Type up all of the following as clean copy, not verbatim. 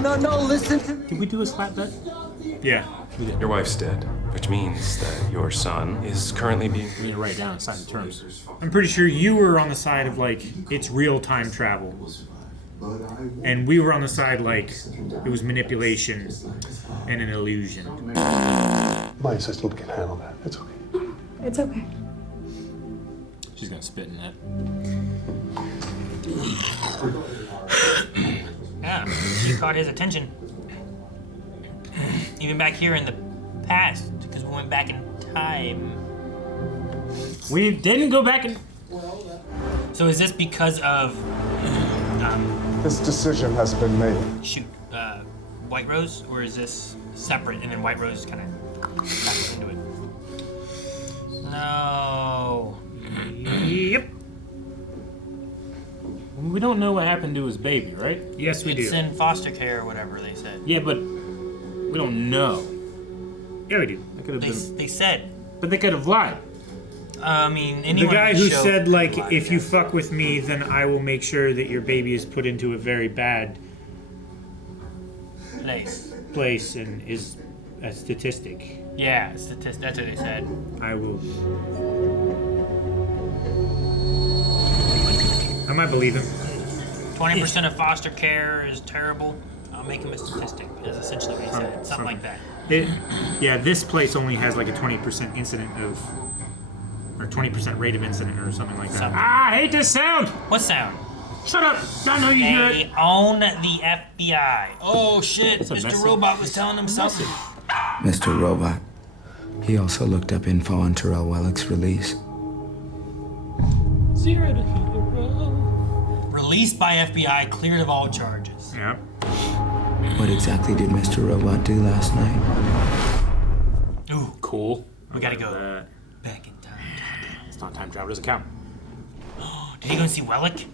No, listen to me. Did we do a slap bet? Yeah. We did. Your wife's dead, which means that your son is currently being... We need to write down and sign the terms. I'm pretty sure you were on the side of, like, it's real-time travel. And we were on the side, like, it was manipulation and an illusion. My assistant can handle that. It's okay. It's okay. She's gonna spit in that. Yeah, you caught his attention. Even back here in the past, because we went back in time. We didn't go back and... So is this because of, This decision has been made. White Rose? Or is this separate and then White Rose kind of got into it? No. Yep. We don't know what happened to his baby, right? Yes, we It's do. in foster care or whatever they said. Yeah, but we don't know. Yeah, we do. They could have been... They said. But they could have lied. I mean, The anyone guy can who show said, like, lied, if you yes. fuck with me, then I will make sure that your baby is put into a very bad place and is a statistic. Yeah, that's what they said. I will... I might believe him. 20% of foster care is terrible. I'll make him a statistic. Is essentially what he said. Something like that. Yeah, this place only has like a 20% incident of, or 20% rate of incident or something like that. Something. Ah, I hate this sound! What sound? Shut up! I know you hear They it. own the FBI. Oh shit! That's a Mr. message. Robot was telling him something. Mr. Robot. He also looked up info on Terrell Wellick's release. 0 to hero. Released by FBI, cleared of all charges. Yeah. What exactly did Mr. Robot do last night? Ooh, Cool. we gotta go back in time. It's not time travel, doesn't count. Did he go and see Wellick?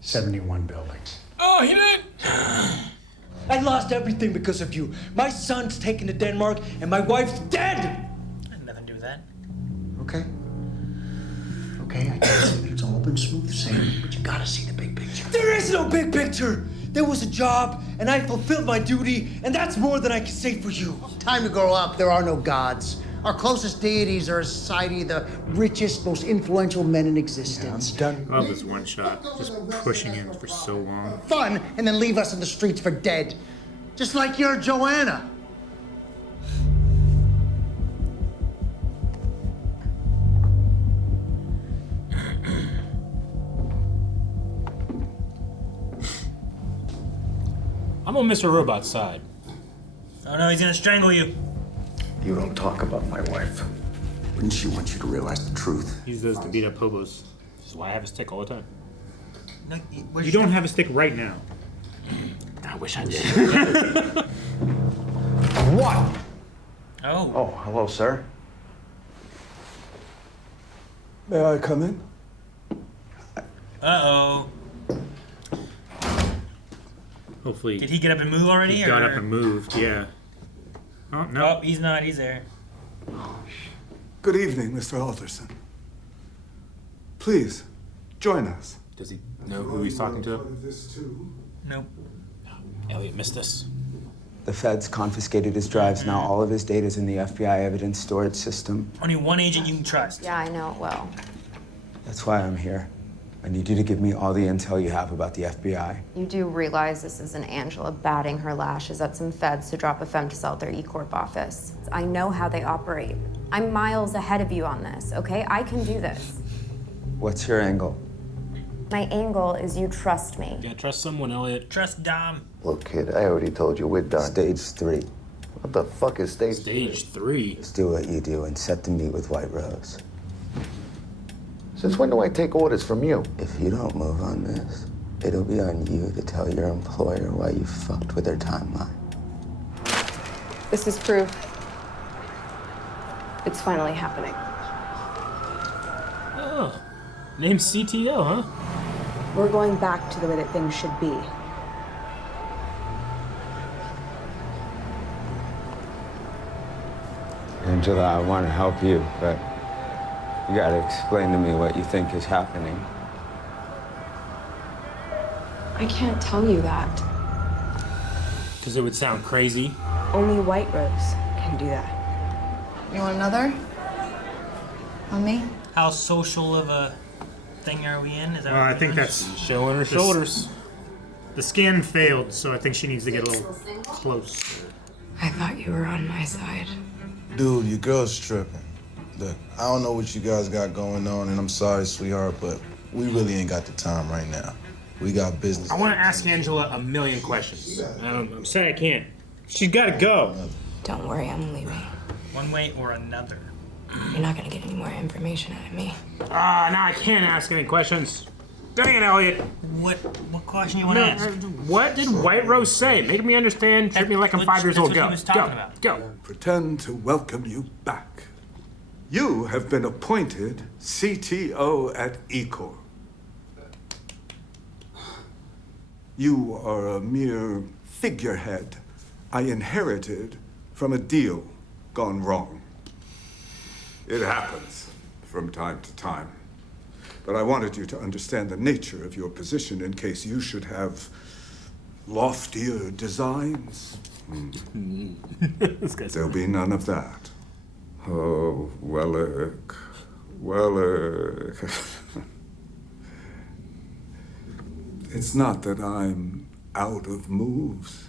'71 buildings. Oh, he did. I lost everything because of you. My son's taken to Denmark, and my wife's dead! I had nothing to do with that. Okay. Okay, I get it. It's all been smooth sailing, but you gotta see the big picture. There is no big picture! There was a job, and I fulfilled my duty, and that's more than I can say for you. Time to grow up. There are no gods. Our closest deities are a society of the richest, most influential men in existence. Done. I love this one shot. Just pushing in for so long. Fun, and then leave us in the streets for dead. Just like your Joanna. I'm on Mr. Robot's side. Oh no, he's gonna strangle you. You don't talk about my wife. Wouldn't she want you to realize the truth? He does to beat up hobos. This is why I have a stick all the time. No, You don't have a stick right now. I wish I did. What? Oh. Oh, hello, sir. May I come in? Uh-oh. Hopefully. Did he get up and move already? He got up and moved, yeah. Oh, no. Oh, he's not. He's there. Good evening, Mr. Alderson. Please, join us. Does he know who he's talking to? Nope. Elliot missed this. The feds confiscated his drives. Now all of his data's in the FBI evidence storage system. Only one agent you can trust. Yeah, I know it well. That's why I'm here. I need you to give me all the intel you have about the FBI. You do realize this isn't Angela batting her lashes at some feds to drop a femtocell at their E-Corp office. I know how they operate. I'm miles ahead of you on this, okay? I can do this. What's your angle? My angle is you trust me. You gotta trust someone, Elliot. Trust Dom. Look, kid, I already told you we're done. Stage 3. What the fuck is stage? Stage 3. Just do what you do and set the meet with White Rose. Since when do I take orders from you? If you don't move on this, it'll be on you to tell your employer why you fucked with their timeline. This is proof. It's finally happening. Oh. Named CTO, huh? We're going back to the way that things should be. Angela, I want to help you, but You gotta explain to me what you think is happening. I can't tell you that. Because it would sound crazy. Only White Rose can do that. You want another? On me? How social of a thing are we in? Is that? I think that's showing her shoulders. The scan failed, so I think she needs to get a little close. I thought you were on my side. Dude, your girl's tripping. Look, I don't know what you guys got going on, and I'm sorry, sweetheart, but we really ain't got the time right now. We got business. I want to ask Angela a million questions. I'm sad I can't. She's got to go. Don't worry, I'm leaving. One way or another. You're not gonna get any more information out of me. Now I can't ask any questions. Dang it, Elliot. What question you want to ask? What did White Rose say? Make me understand. Treat me like I'm 5 years old. Go. That's what he was talking about. Go. Pretend to welcome you back. You have been appointed CTO at Ecor. You are a mere figurehead I inherited from a deal gone wrong. It happens from time to time. But I wanted you to understand the nature of your position in case you should have loftier designs. There'll be none of that. Oh, Wellick. It's not that I'm out of moves.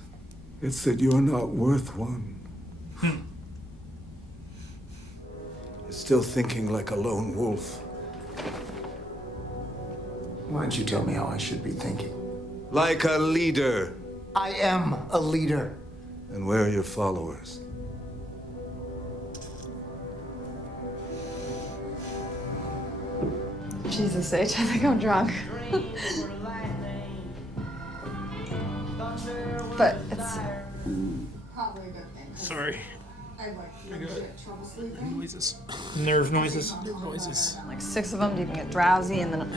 It's that you're not worth one. You're still thinking like a lone wolf. Why don't you tell me how I should be thinking? Like a leader. I am a leader. And where are your followers? Jesus H, I think I'm drunk. But it's... Sorry. Noises. Nerve noises. Noises. like 6 of them, you can get drowsy and then...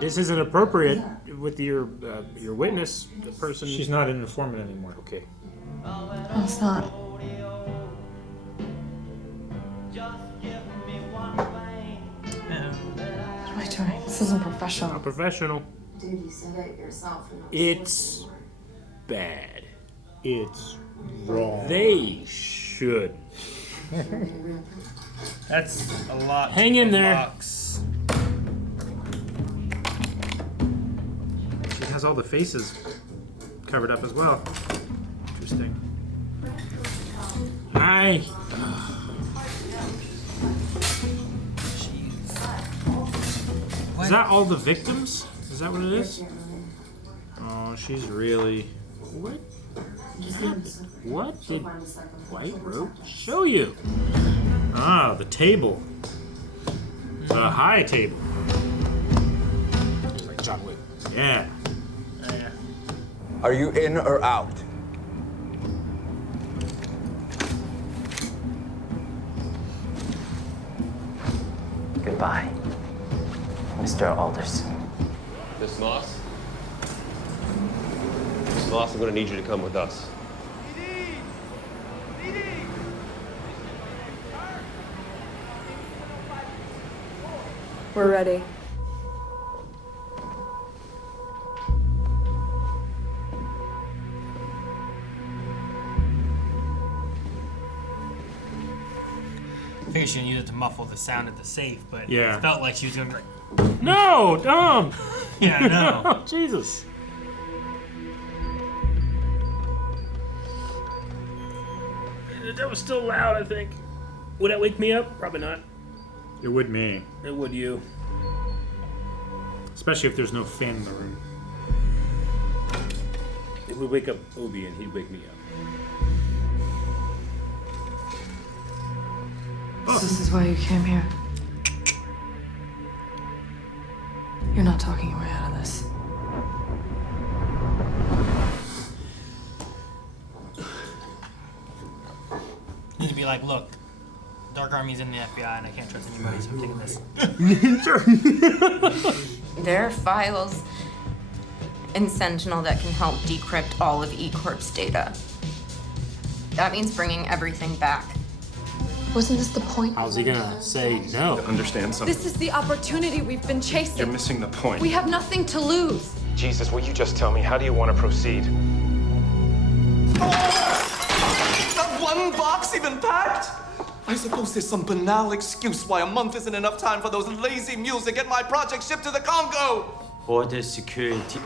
This isn't appropriate with your witness, the person. She's not an informant anymore. Okay. No, it's not. What am I doing? This isn't professional. Not professional. Dude, you said it yourself. It's bad. It's wrong. They should. That's a lot. Hang in there. Box. She has all the faces covered up as well. Interesting. Hi. Is that all the victims? Is that what it is? Oh, she's really... What? What did White Rose show you? Ah, the table. The high table. It's like John Wick. Yeah. Are you in or out? Goodbye, Mr. Alderson. Miss Moss? Miss Moss, I'm gonna need you to come with us. We're ready. I figured she didn't use it to muffle the sound of the safe, but Yeah. it felt like she was gonna be like, No, Dom. yeah, I know. Jesus. That was still loud, I think. Would that wake me up? Probably not. It would me. It would you. Especially if there's no fan in the room. It would wake up Obi and he'd wake me up. This is why you came here. You're not talking your way out of this. You need to be like, look, Dark Army's in the FBI and I can't trust anybody, so I'm taking this. There are files in Sentinel that can help decrypt all of E-Corp's data. That means bringing everything back. Wasn't this the point? How's he gonna say no? Understand something? This is the opportunity we've been chasing. You're missing the point. We have nothing to lose. Jesus, will you just tell me, how do you want to proceed? That one box even packed? I suppose there's some banal excuse why a month isn't enough time for those lazy mules to get my project shipped to the Congo. Border security.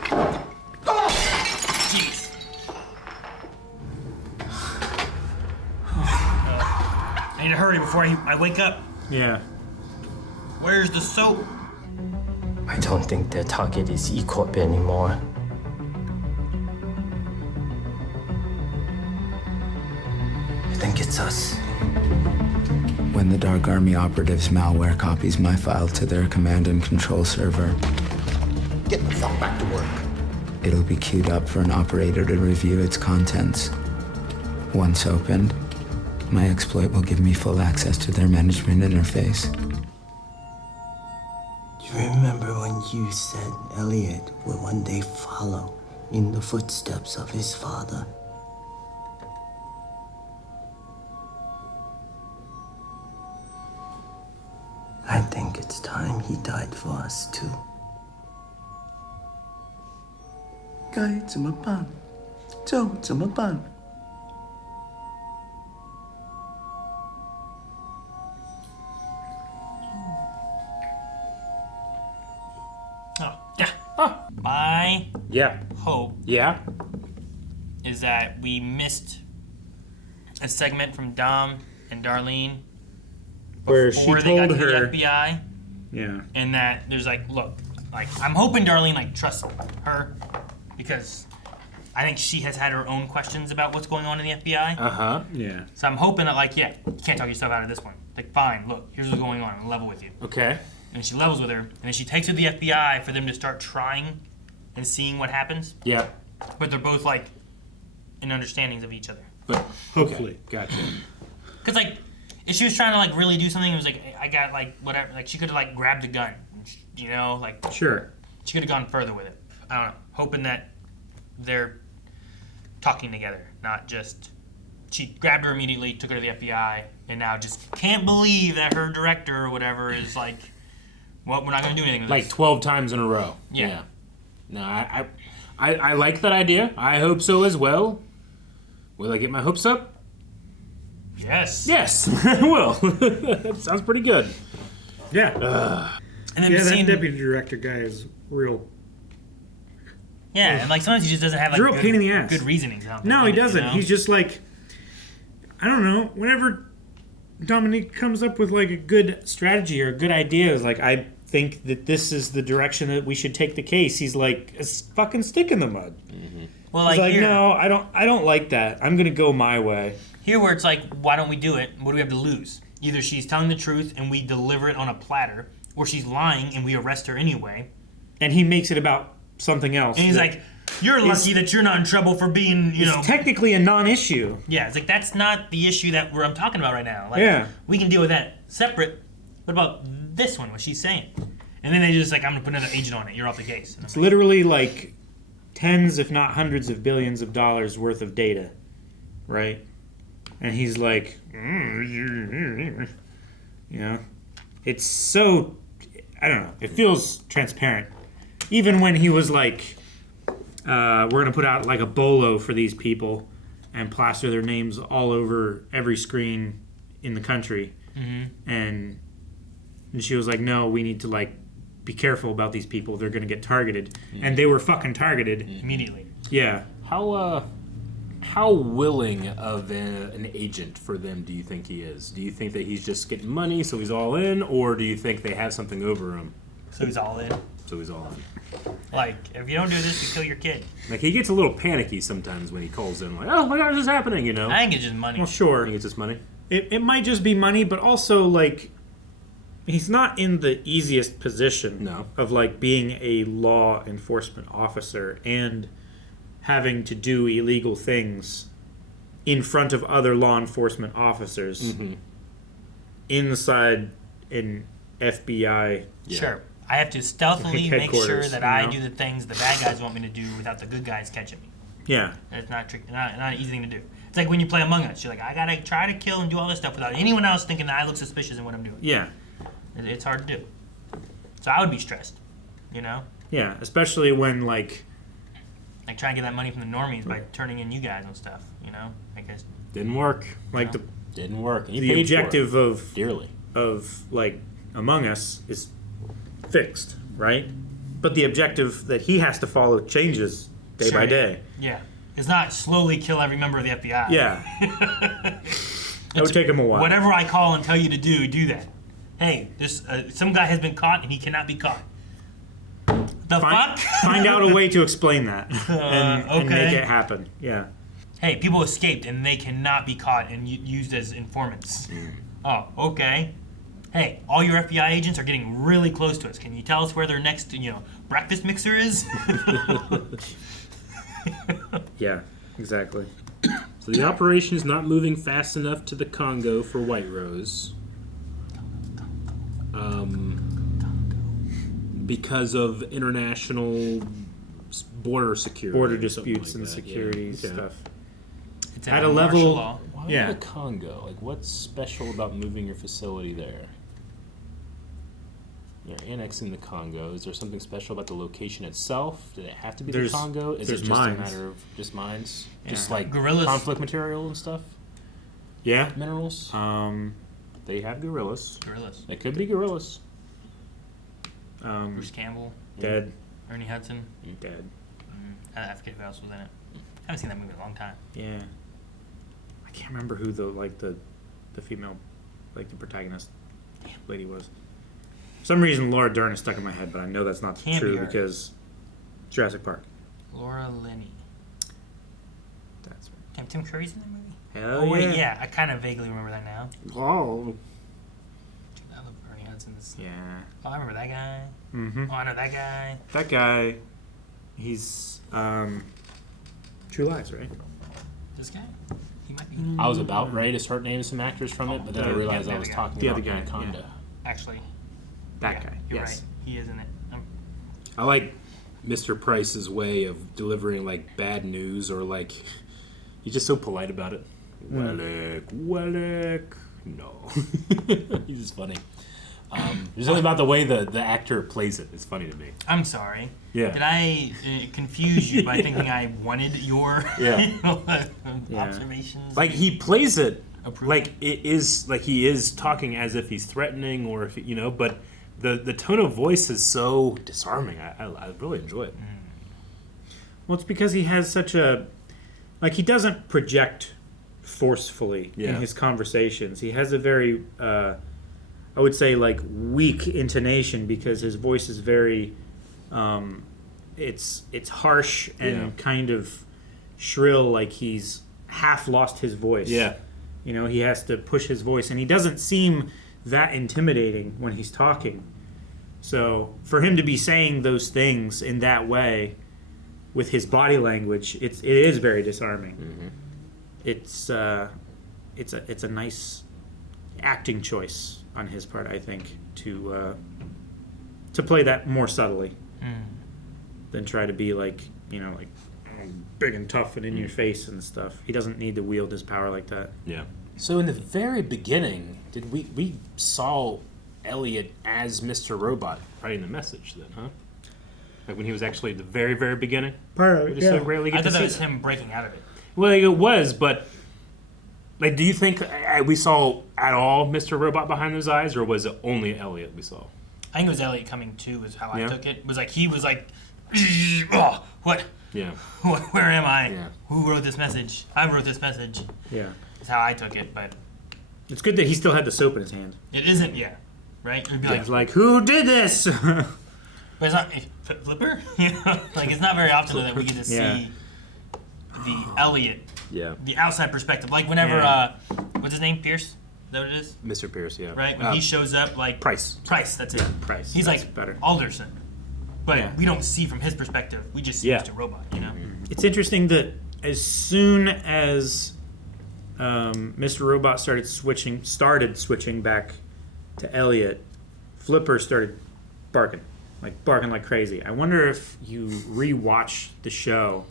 Jeez. I need to hurry before I wake up. Yeah. Where's the soap? I don't think their target is E-Corp anymore. I think it's us. When the Dark Army operatives malware copies my file to their command and control server, Get the fuck back to work. it'll be queued up for an operator to review its contents. Once opened, my exploit will give me full access to their management interface. You remember when you said Elliot would one day follow in the footsteps of his father? I think it's time he died for us too. 该怎么办？就怎么办？ Oh, yeah. My hope is that we missed a segment from Dom and Darlene Where she before they got told to her. the FBI, Yeah. and that there's like, look, like I'm hoping Darlene like trusts her because I think she has had her own questions about what's going on in the FBI. Uh-huh. Yeah. So I'm hoping that like, yeah, you can't talk yourself out of this one. Like, fine, look, here's what's going on. I'll level with you. Okay. And she levels with her, and then she takes her to the FBI for them to start trying and seeing what happens. Yeah. But they're both like in understandings of each other. But hopefully. Gotcha. Cause like, if she was trying to like really do something, it was like I got like whatever. Like she could have like grabbed a gun, you know, like Sure. she could have gone further with it. I don't know. Hoping that they're talking together, not just she grabbed her immediately, took her to the FBI, and now just can't believe that her director or whatever is like, well, we're not gonna do anything with Like this. 12 times in a row. Yeah. No, I like that idea. I hope so as well. Will I get my hopes up? Yes. Yes, I will. That sounds pretty good. Yeah. And then yeah, seeing- that deputy director guy is real. Yeah, and like sometimes he just doesn't have like He's a real good, pain in the ass. good reasonings. I don't No, he think, you doesn't. know? He's just like, I don't know. Whenever Dominique comes up with like a good strategy or a good idea, is like, I think that this is the direction that we should take the case. He's like a fucking stick in the mud. Well, He's like like, here, no, I don't like that. I'm gonna go my way. here where it's like, why don't we do it? What do we have to lose? Either she's telling the truth and we deliver it on a platter, or she's lying and we arrest her anyway. And he makes it about something else. And he's that like, you're lucky that you're not in trouble for being, you know. it's technically a non-issue. Yeah, it's like that's not the issue that I'm talking about right now. Like, Yeah. we can deal with that separate. What about this one? What she's saying? And then they just like, I'm gonna put another agent on it. You're off the case. And I'm It's literally like tens, if not hundreds of billions of dollars worth of data, right? And he's like, you know, it's so, I don't know, it feels transparent. Even when he was like, we're going to put out like a bolo for these people and plaster their names all over every screen in the country. Mhm. And she was like, no, we need to like be careful about these people. They're going to get targeted. And they were fucking targeted. Immediately. Yeah. How willing of an agent for them do you think he is? Do you think that he's just getting money, so he's all in, or do you think they have something over him? So he's all in. So he's all in. Like, if you don't do this, we kill your kid. Like, he gets a little panicky sometimes when he calls in, like, oh my god, this is happening, you know? I think it's just money. Well, sure. I think it's just money? It might just be money, but also, like, he's not in the easiest position of, like, being a law enforcement officer and having to do illegal things in front of other law enforcement officers inside an FBI. Sure. I have to stealthily make sure headquarters, that you I know? do the things the bad guys want me to do without the good guys catching me. Yeah. It's not tricky, not an easy thing to do. It's like when you play Among Us. You're like, I gotta try to kill and do all this stuff without anyone else thinking that I look suspicious in what I'm doing. Yeah. It's hard to do. So I would be stressed, you know? Yeah, especially when, like trying to get that money from the normies by turning in you guys and stuff, you know? I guess. Didn't work. Like Didn't work. And he the paid objective for it. of dearly of like Among Us is fixed, right? But the objective that he has to follow changes day by day. Yeah. It's not slowly kill every member of the FBI. Yeah. It would take him a while. Whatever I call and tell you to do that. Hey, this some guy has been caught and he cannot be caught. The fuck? Find out a way to explain that and make okay. it happen. Yeah. Hey, people escaped and they cannot be caught and used as informants. Oh, okay. Hey, all your FBI agents are getting really close to us. Can you tell us where their next, breakfast mixer is? Yeah, exactly. So the operation is not moving fast enough to the Congo for White Rose. Because of international border security. Border or something disputes like and that, security yeah. stuff. It's At a level, Why yeah. the Congo? Like, what's special about moving your facility there? You're annexing the Congo. Is there something special about the location itself? Did it have to be the Congo? Is it there's just mines. a matter of just mines? Yeah. Just like Guerrillas. conflict material and stuff? Yeah. Minerals? They have gorillas. Gorillas. It could be gorillas. Bruce Campbell. Dead. Ernie Hudson. Dead. I forget who else was in it. I haven't seen that movie in a long time. Yeah. I can't remember who the female, like the protagonist lady was. For some reason, Laura Dern is stuck in my head, but I know that's not Can't be true her. because Jurassic Park. Laura Linney. That's right. Damn, Tim Curry's in that movie? Hell Oh, wait, yeah. I kind of vaguely remember that now. Oh. I love Ernie Hudson's. Yeah. Oh, I remember that guy. Mm-hmm. Oh, I know that guy. That guy, he's True Lies, right? This guy? He might be. I was about ready to start naming some actors from it, but then I realized I was talking the about other guy, Anaconda. yeah. Actually. That guy, You're yes. right. He is in it. I like Mr. Price's way of delivering like bad news, or like he's just so polite about it. Wellick, no. He's just funny. There's something about the way the actor plays it. It's funny to me. I'm sorry. Yeah. Did I confuse you by thinking I wanted your observations? Like he plays it like it is like he is talking as if he's threatening, or if but the tone of voice is so disarming. I really enjoy it. Well, it's because he has such a he doesn't project forcefully in his conversations. He has a very I would say weak intonation because his voice is very it's harsh and kind of shrill, like he's half lost his voice. Yeah. He has to push his voice, and he doesn't seem that intimidating when he's talking. So for him to be saying those things in that way with his body language, it is very disarming. Mm-hmm. It's a nice acting choice on his part, I think, to play that more subtly than try to be big and tough and in your face and stuff. He doesn't need to wield his power like that. Yeah. So in the very beginning, did we saw Elliot as Mr. Robot writing the message then, huh? Like when he was actually at the very, very beginning? Part of We it, just yeah. so rarely I get to thought that see was him breaking out of it. Well, it was, but do you think we saw at all Mr. Robot behind those eyes, or was it only Elliot we saw? I think it was Elliot coming too, is how Yeah. I took it. It was like he was like, oh, what? Yeah. Where am I? Yeah. Who wrote this message? I wrote this message. Yeah. Is how I took it, but It's good that he still had the soap in his hand. it isn't yet, right? It'd be It's like, who did this? But it's not Flipper. It's not very often that we get to Yeah. see the Elliot, Yeah. the outside perspective. Like whenever, Yeah. what's his name? Pierce. Is that what it is? Mr. Pierce, yeah. Right when he shows up, Price. That's it. Price. He's That's like better. Alderson, but Yeah. we don't see from his perspective. We just see Mr. Robot. It's interesting that as soon as Mr. Robot started switching back to Elliot, Flipper started barking like crazy. I wonder if you rewatch the show,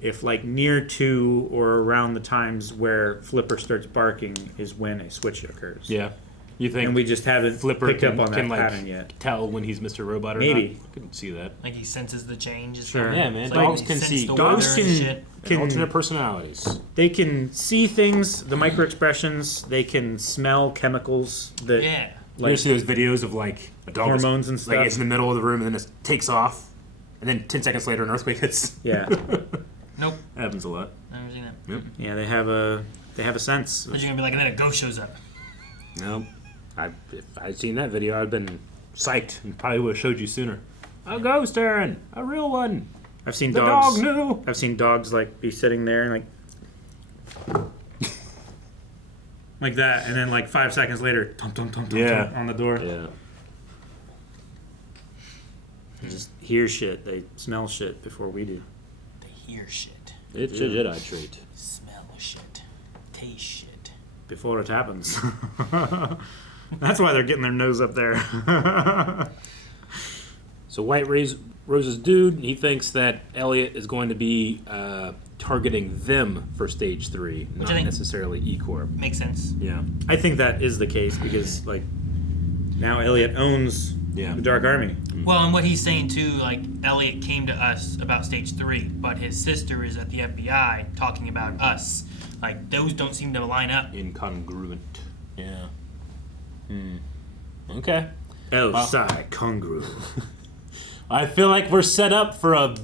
if like near to or around the times where Flipper starts barking is when a switch occurs. Yeah. You think? And we just haven't Flipper picked up on that can pattern yet. Tell when he's Mr. Robot or Maybe. not? I couldn't see that. Like he senses the change. Sure. Yeah, man. It's Dogs he can senses see. the Dogs weather and shit. can alternate personalities. They can see things, the micro expressions. They can smell chemicals that Yeah. You ever see those videos of like a dog hormones is, and stuff? Like it's in the middle of the room and then it takes off, and then 10 seconds later an earthquake hits. Yeah. Nope. That happens a lot. Never seen that. Yep. Yeah, they have a sense. But you're gonna be like, and then a ghost shows up. No. If I'd seen that video, I'd been psyched and probably would have showed you sooner. A ghost, Aaron! A real one! I've seen The dogs. dog knew! I've seen dogs like be sitting there and like that, and then like 5 seconds later, tum tum tum tum tum on the door. Yeah. They just hear shit. They smell shit before we do. They hear shit. It's a Jedi trait. Smell shit. Taste shit. Before it happens. That's why they're getting their nose up there. So White Rose's dude, he thinks that Elliot is going to be targeting them for stage 3, Which not I think necessarily E-Corp. Makes sense. Yeah. I think that is the case because like now Elliot owns the Dark Army. Well, and what he's saying too, like Elliot came to us about stage 3, but his sister is at the FBI talking about us. Like those don't seem to line up. Incongruent. Yeah. Okay. Congruent. I feel like we're set up for a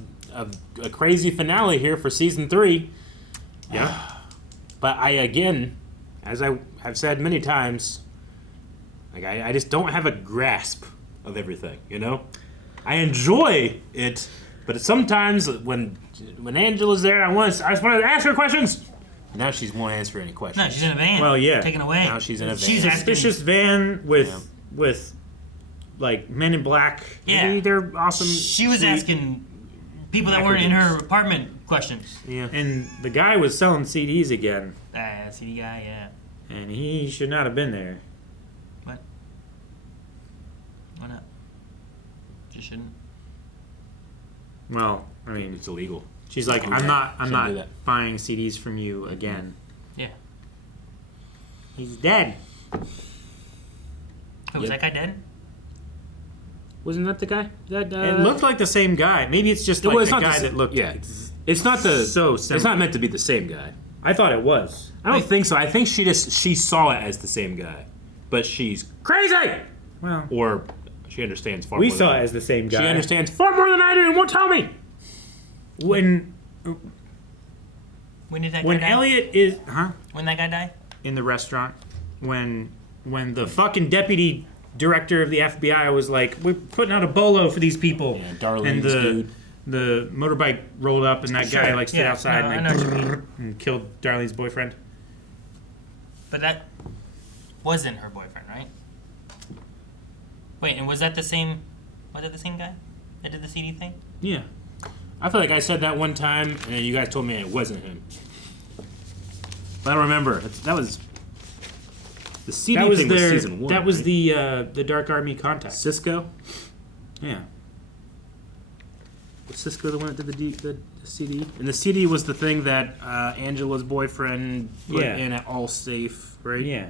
crazy finale here for season 3. Yeah. But again, as I have said many times, like I just don't have a grasp of everything, you know? I enjoy it, but sometimes when Angela's there, I just want to ask her questions. Now she won't answer any questions. No, she's in a van. Well, yeah. Taken away. Now she's in a van. She's Suspicious van with like Men in Black. Yeah. Maybe they're awesome. She was sweet asking people that weren't in her apartment questions. Yeah. And the guy was selling CDs again. CD guy, yeah. And he should not have been there. What? Why not? Just shouldn't. Well, I mean, it's illegal. She's like, I'm not buying CDs from you again. Yeah. He's dead. Who, was that guy dead? Wasn't that the guy? That It looked like the same guy. Maybe it's just Well, like it's the not guy the- that looked. yeah. It's not the. So It's not meant to be the same guy. I thought it was. I don't think so. I think she saw it as the same guy, but she's crazy. Well, or she understands far. we more saw than it as the same guy. She understands far more than I do, and won't tell me. When When did that when guy die? Elliot is When that guy died? in the restaurant, when the fucking deputy director of the FBI was like, "We're putting out a bolo for these people," Darlene's and the motorbike rolled up, and that guy like stood Yeah, outside no, and, I know what you mean. and killed Darlene's boyfriend. But that wasn't her boyfriend, right? Wait, and was that the same guy that did the CD thing? Yeah. I feel like I said that one time, and you guys told me it wasn't him. But I don't remember. That was the CD That was thing was season 1. That was right? the Dark Army contact. Cisco. Yeah. Was Cisco the one that did the CD? And the CD was the thing that Angela's boyfriend put in at All Safe, right? Yeah.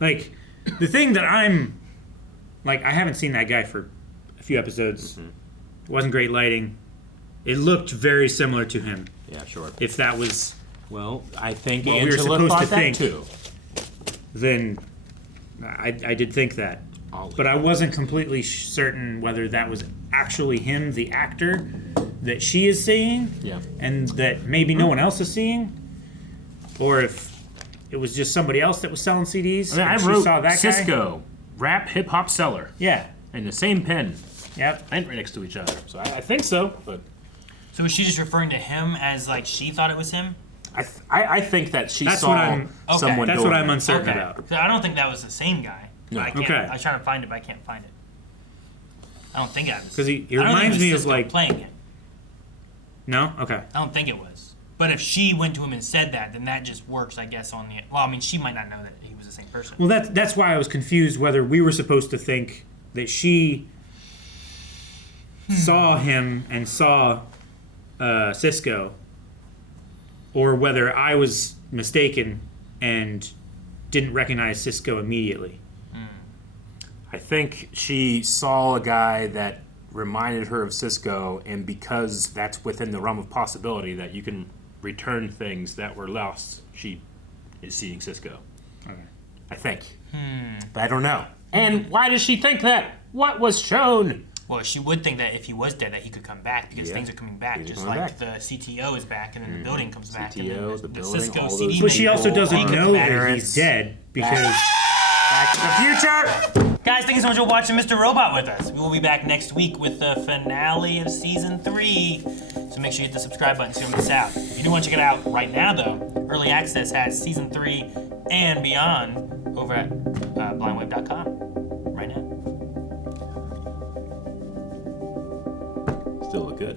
Like, the thing that I'm... Like, I haven't seen that guy for a few episodes. It wasn't great lighting. It looked very similar to him. Yeah, sure. If that was... Well, I think what we were Angela supposed thought to that think, too. Then I did think that. But I wasn't completely certain whether that was actually him, the actor, that she is seeing, and that maybe no one else is seeing, or if it was just somebody else that was selling CDs. I mean, I and she wrote saw that Cisco, rap hip hop seller. Yeah. And the same pen. Yep. And right next to each other. So I think so, but... So was she just referring to him as like she thought it was him? I think that she That's saw what I'm- someone that's doing what I'm it. uncertain about. So I don't think that was the same guy. No. I can't, Okay. I was trying to find it, but I can't find it. I don't think I was. Because he I don't think reminds it was me of Cisco like... playing it. No? Okay. I don't think it was. But if she went to him and said that, then that just works, I guess, on the... Well, I mean, she might not know that he was the same person. Well, that's why I was confused whether we were supposed to think that she saw him and saw Cisco, or whether I was mistaken and didn't recognize Cisco immediately. I think she saw a guy that reminded her of Cisco, and because that's within the realm of possibility that you can return things that were lost, she is seeing Cisco. Okay. I think. But I don't know. And why does she think that? What was shown? Well, she would think that if he was dead, that he could come back because things are coming back, just like the CTO is back, and then the building comes back, and then the building, Cisco all CD. those But she also people, doesn't know that he's dead because Back to the Future. Guys, thank you so much for watching Mr. Robot with us. We will be back next week with the finale of season 3. So make sure you hit the subscribe button so you don't miss out. If you do want to check it out right now, though, Early Access has season 3 and beyond over at blindwave.com.